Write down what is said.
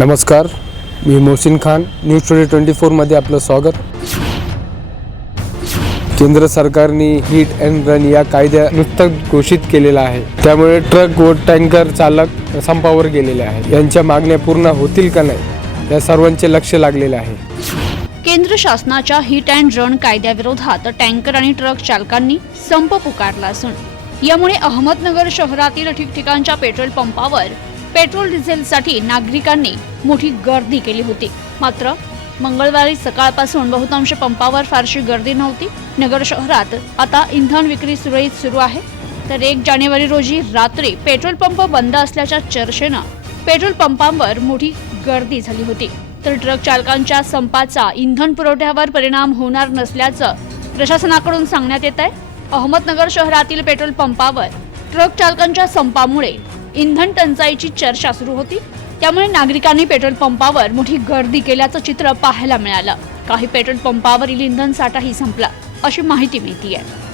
नमस्कार मी Mohsin Khan news today twenty फोरमध्ये आपलं स्वागत. केंद्र सरकारने हिट अँड रन या कायद्या नुकतंच घोषित केलेला आहे. त्यामुळे ट्रक व टँकर चालक संपावर गेलेले आहेत. यांच्या मागण्या पूर्ण होतील का नाही या सर्वांचे लक्ष लागलेले आहे. केंद्र शासनाच्या हिट अँड रन कायद्याविरोधात टँकर आणि ट्रक चालकांनी संप पुकारला असून यामुळे अहमदनगर शहरातील ठिकठिकाणच्या पेट्रोल पंपावर पेट्रोल डिझेलसाठी नागरिकांनी मोठी गर्दी केली होती. मात्र मंगळवारी सकाळपासून बहुतांश पंपावर फारशी गर्दी नव्हती. नगर शहरात आता इंधन विक्री सुरळीत सुरू आहे. तर एक जानेवारी रोजी रात्री पेट्रोल पंप बंद असल्याच्या चर्चेनं पेट्रोल पंपांवर मोठी गर्दी झाली होती. तर ट्रक चालकांच्या संपाचा इंधन पुरवठ्यावर परिणाम होणार नसल्याचं प्रशासनाकडून सांगण्यात येत आहे अहमदनगर शहरातील पेट्रोल पंपावर ट्रक चालकांच्या संपामुळे इंधन टंचाईची चर्चा सुरू होती. त्यामुळे नागरिकांनी पेट्रोल पंपावर मोठी गर्दी केल्याचं चित्र पाहायला मिळालं. काही पेट्रोल पंपावरील इंधन साठाही संपला अशी माहिती मिळतीये.